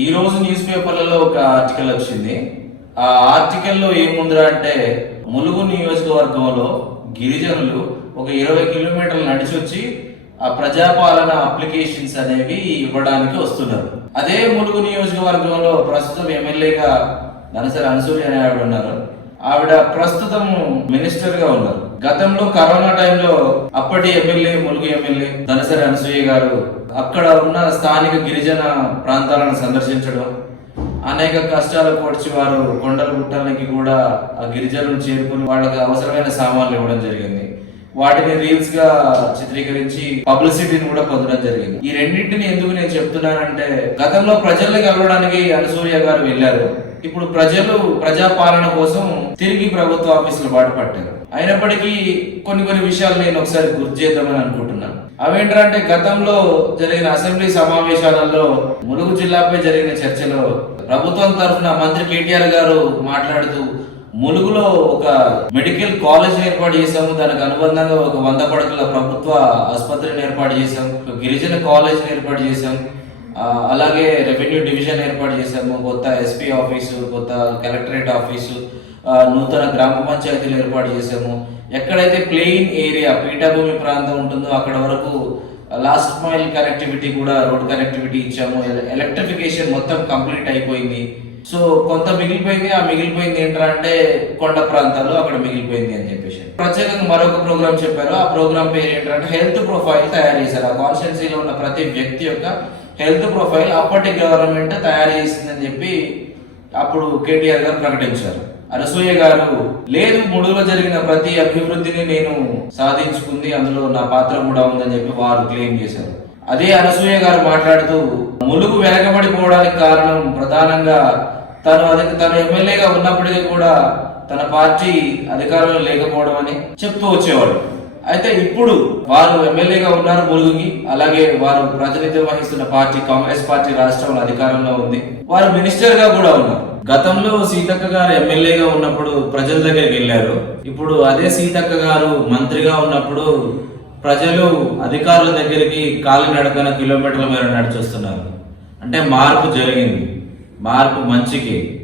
ఈ రోజు న్యూస్ పేపర్లలో ఒక ఆర్టికల్ వచ్చింది. ఆ ఆర్టికల్లో ఏముందిరా అంటే ములుగు నియోజకవర్గంలో గిరిజనులు ఒక ఇరవై కిలోమీటర్లు నడిచి వచ్చి ఆ ప్రజాపాలన అప్లికేషన్స్ అనేవి ఇవ్వడానికి వస్తున్నారు. అదే ములుగు నియోజకవర్గంలో ప్రస్తుతం ఎమ్మెల్యేగా ధనసరి అనసూయ అనే ఆవిడ ఉన్నారు. ఆవిడ ప్రస్తుతం మినిస్టర్గా ఉన్నారు. గతంలో కరోనా టైంలో అప్పటి ఎమ్మెల్యే ములుగు ఎమ్మెల్యే దనసరి అనసూయ గారు అక్కడ ఉన్న స్థానిక గిరిజన ప్రాంతాలను సందర్శించడం అనేక కష్టాలు పొడిచి వారు కొండల గుట్టలకి కూడా ఆ గిరిజనులు చేరుకుని వాళ్ళకి అవసరమైన సామాన్లు ఇవ్వడం జరిగింది. వాటిని రీల్స్గా చిత్రీకరించి పబ్లిసిటీని కూడా పొందడం జరిగింది. ఈ రెండింటిని ఎందుకు నేను చెప్తున్నానంటే గతంలో ప్రజల్ని కలవడానికి అనసూయ గారు వెళ్ళారు. ఇప్పుడు ప్రజలు ప్రజాపాలన కోసం తిరిగి ప్రభుత్వ ఆఫీసులు బాటపట్టారు అయినప్పటికీ కొన్ని కొన్ని విషయాలు నేను ఒకసారి గుర్తు చేద్దామని అనుకుంటున్నాను. అవేంటంటే గతంలో జరిగిన అసెంబ్లీ సమావేశాలలో ములుగు జిల్లాపై జరిగిన చర్చలో ప్రభుత్వం తరఫున మంత్రి కేటీఆర్ గారు మాట్లాడుతూ ములుగులో ఒక మెడికల్ కాలేజ్ ఏర్పాటు చేశాము. దానికి అనుబంధంగా ఒక వంద పడకల ప్రభుత్వ ఆసుపత్రిని ఏర్పాటు చేశాం ఒక గిరిజన కాలేజ్ ఏర్పాటు చేశాం అలాగే రెవెన్యూ డివిజన్ ఏర్పాటు చేశాము. కొత్త ఎస్పీ ఆఫీసు కొత్త కలెక్టరేట్ ఆఫీసు నూతన గ్రామ పంచాయతీలు ఏర్పాటు చేశాము. ఎక్కడైతే ప్లెయిన్ ఏరియా పీఠభూమి ప్రాంతం ఉంటుందో అక్కడ వరకు లాస్ట్ మైల్ కనెక్టివిటీ కూడా రోడ్ కనెక్టివిటీ ఇచ్చాము. ఎలక్ట్రిఫికేషన్ మొత్తం కంప్లీట్ అయిపోయింది. సో కొంత మిగిలిపోయింది ఆ మిగిలిపోయింది ఏంట్రా అంటే కొండ ప్రాంతాలు అక్కడ మిగిలిపోయింది అని చెప్పేసి. ప్రత్యేకంగా మరొక ప్రోగ్రామ్ చెప్పారు. ఆ ప్రోగ్రామ్ పేరు ఏంటంటే హెల్త్ ప్రొఫైల్ తయారు చేశారు. ఆ కాన్స్టిట్యున్సీలో ఉన్న ప్రతి వ్యక్తి యొక్క హెల్త్ ప్రొఫైల్ అప్పటి గవర్నమెంట్ తయారు చేసిందని చెప్పి అప్పుడు కేటీఆర్ గారు ప్రకటించారు. అనసూయ గారు లేదు ముడుగులో జరిగిన ప్రతి అభివృద్ధిని నేను సాధించుకుంది అందులో నా పాత్ర కూడా ఉందని చెప్పి వారు క్లెయిమ్ చేశారు. అదే అనసూయ గారు మాట్లాడుతూ ములుగు వెనకబడిపోవడానికి కారణం ప్రధానంగా తను అదే తను ఎమ్మెల్యేగా ఉన్నప్పటికీ కూడా తన పార్టీ అధికారంలో లేకపోవడం అని చెప్తూ వచ్చేవాడు. అయితే ఇప్పుడు వారు ఎమ్మెల్యేగా ఉన్నారు ములుగుకి అలాగే వారు ప్రాతినిధ్యం వహిస్తున్న పార్టీ కాంగ్రెస్ పార్టీ రాష్ట్రంలో అధికారంలో ఉంది. వారు మినిస్టర్గా కూడా ఉన్నారు. గతంలో సీతక్క గారు ఎమ్మెల్యేగా ఉన్నప్పుడు ప్రజల దగ్గరికి వెళ్ళారు. ఇప్పుడు అదే సీతక్క గారు మంత్రిగా ఉన్నప్పుడు ప్రజలు అధికారుల దగ్గరికి కాలినడకన కిలోమీటర్ల మేర నడిచొస్తున్నారు. అంటే మార్పు జరిగింది. మార్పు మంచికి